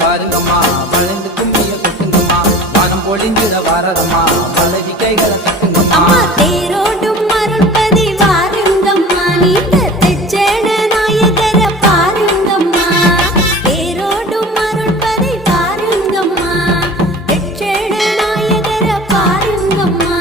பாருங்கம்மா வளைந்து கும்மிய கொட்டுங்கம்மா வானம் பொழிஞ்சிட வாரதம்மா பலவி கைகளை தட்டுங்கம்மா தேரோடும் அருள்பதி வாருங்கம்மா நீண்ட தெச்சேன நாயகர பாருங்கம்மா தேரோடும் அருள்பதி வாருங்கம்மா தெச்சேன நாயகர பாருங்கம்மா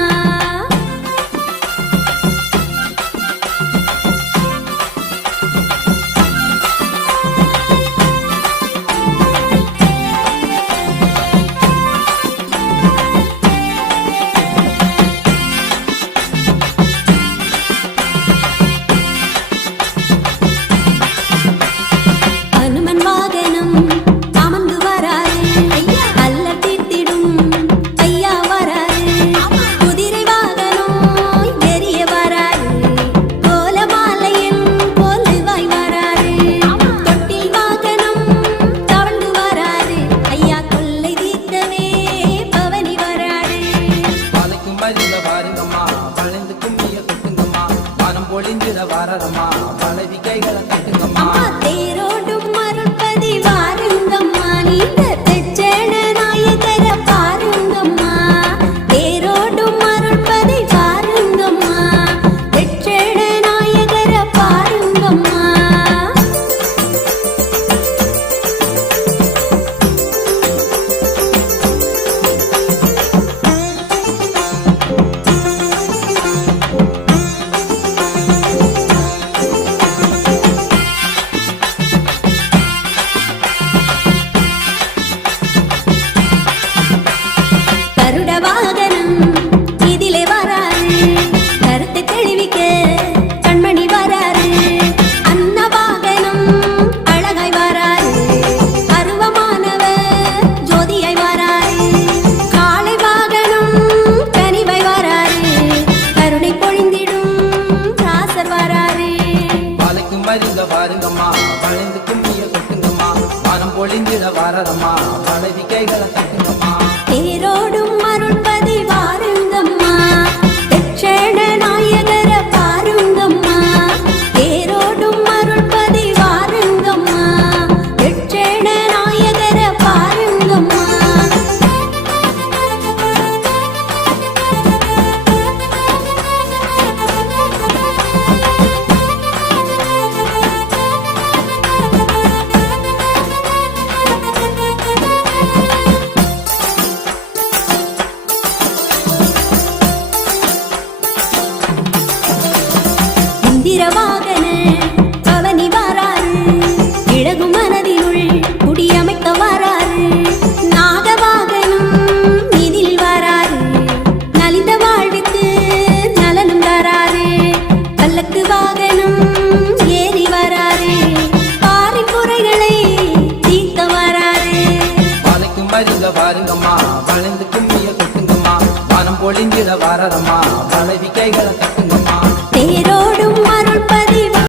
பொழிஞ்சிட வாரதம்மா பலவி கைகளை தட்டுங்கம்மா தேரோடும் அருள்பதி வாருங்கம்மா நீண்ட தெச்சேன நாயகர பாருங்கம்மா தேரோடும் அருள்பதி வாருங்கம்மா தெச்சேன நாயகர பாருங்கம்மா பாருங்கம்மா வளைந்து கும்மிய கொட்டுங்கம்மா வானம் பொழிஞ்சிட வாரதம்மா பலவி கைகளை தட்டுங்கம்மா தேரோடும் அருள்பதி வாருங்கம்மா தெச்சேன நாயகர பாருங்கம்மா தேரோடும் அருள்பதி வாருங்கம்மா தெச்சேன நாயகர பாருங்கம்மா வாகன பவனி வாராரு இழகும் மனதினுள் குடியமைக்க வாராரு நாகவாகனம் இதில் வாராரு நலிந்த வாழ்விற்கு நலனும் தராரு பல்லக்கு வாகனம் ஏறி வராரு பாரி குறைகளை தீர்க்க வராரு பாலைக்கும் மருங்க பாருங்கம்மா வளைந்து கும்மிய கொட்டுங்கம்மா வானம் பொழிஞ்சிட வாரதம்மா பலவி கைகளை தட்டுங்க